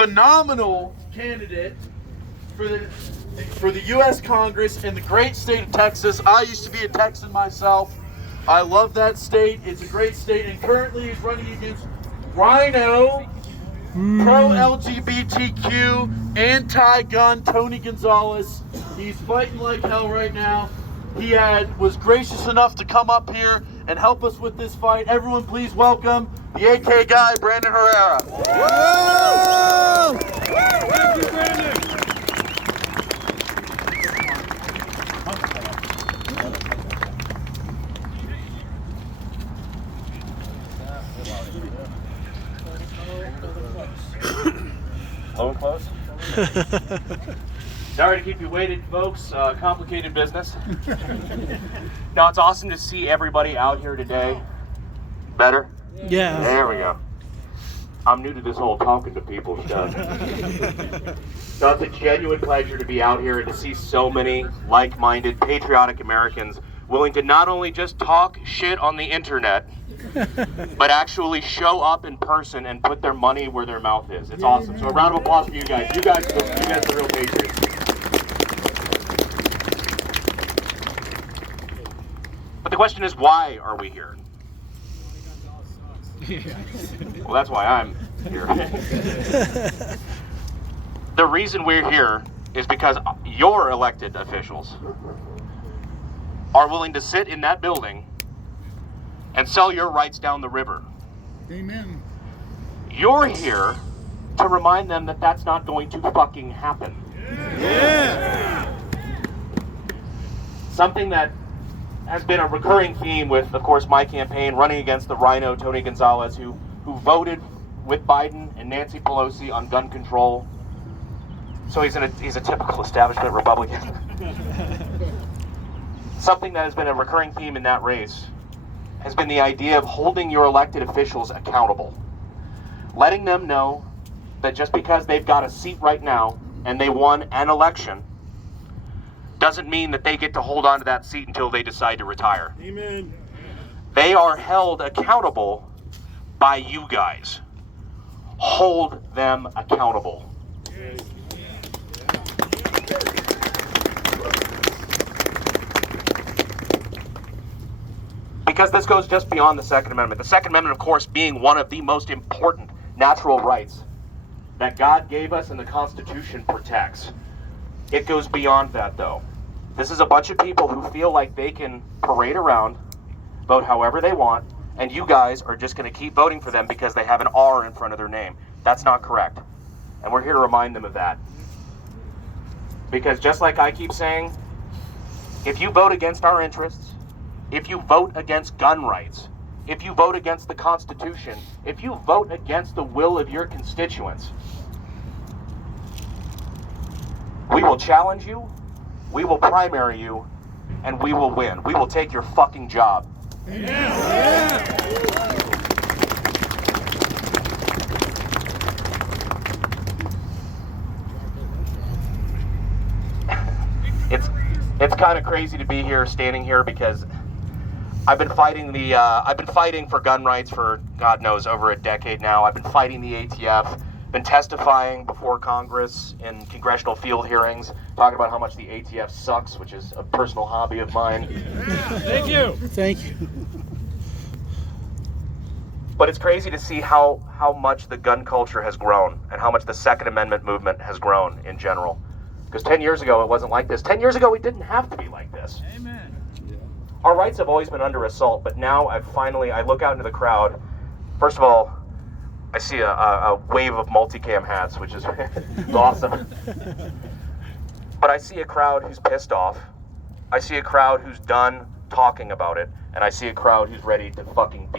phenomenal candidate for the U.S. Congress in the great state of Texas. I used to be a Texan myself. I love that state. It's a great state, and currently he's running against Rhino, pro-LGBTQ, anti-gun Tony Gonzalez. He's fighting like hell right now. He was gracious enough to come up here and help us with this fight. Everyone please welcome the AK guy, Brandon Herrera. Woo! Thank you, Brandon. Low and close. Sorry to keep you waiting, folks. Complicated business. No, it's awesome to see everybody out here today. Better? Yeah. There we go. I'm new to this whole talking to people stuff. So it's a genuine pleasure to be out here and to see so many like-minded, patriotic Americans willing to not only just talk shit on the internet, but actually show up in person and put their money where their mouth is. It's awesome. So a round of applause for you guys. You guys are the real patriots. But the question is, why are we here? Well, that's why I'm here. The reason we're here is because your elected officials are willing to sit in that building and sell your rights down the river. Amen. You're here to remind them that that's not going to fucking happen. Yeah. Something that has been a recurring theme with, of course, my campaign running against the Rhino, Tony Gonzalez, who voted with Biden and Nancy Pelosi on gun control. So he's a typical establishment Republican. Something that has been a recurring theme in that race has been the idea of holding your elected officials accountable. Letting them know that just because they've got a seat right now and they won an election doesn't mean that they get to hold on to that seat until they decide to retire. Amen. They are held accountable by you guys. Hold them accountable. Because this goes just beyond the Second Amendment. The Second Amendment, of course, being one of the most important natural rights that God gave us and the Constitution protects. It goes beyond that, though. This is a bunch of people who feel like they can parade around, vote however they want, and you guys are just going to keep voting for them because they have an R in front of their name. That's not correct. And we're here to remind them of that. Because just like I keep saying, if you vote against our interests, if you vote against gun rights, if you vote against the Constitution, if you vote against the will of your constituents, we will challenge you, we will primary you, and we will win. We will take your fucking job. Yeah. It's kind of crazy to be here, standing here, because I've been fighting for gun rights for God knows over a decade now. I've been fighting the ATF, been testifying before Congress in congressional field hearings, talking about how much the ATF sucks, which is a personal hobby of mine. Thank you. Thank you. But it's crazy to see how much the gun culture has grown and how much the Second Amendment movement has grown in general. Because 10 years ago, it wasn't like this. 10 years ago, it didn't have to be like this. Amen. Our rights have always been under assault, but now I look out into the crowd. First of all, I see a wave of multicam hats, which is awesome. But I see a crowd who's pissed off. I see a crowd who's done talking about it, and I see a crowd who's ready to fucking beat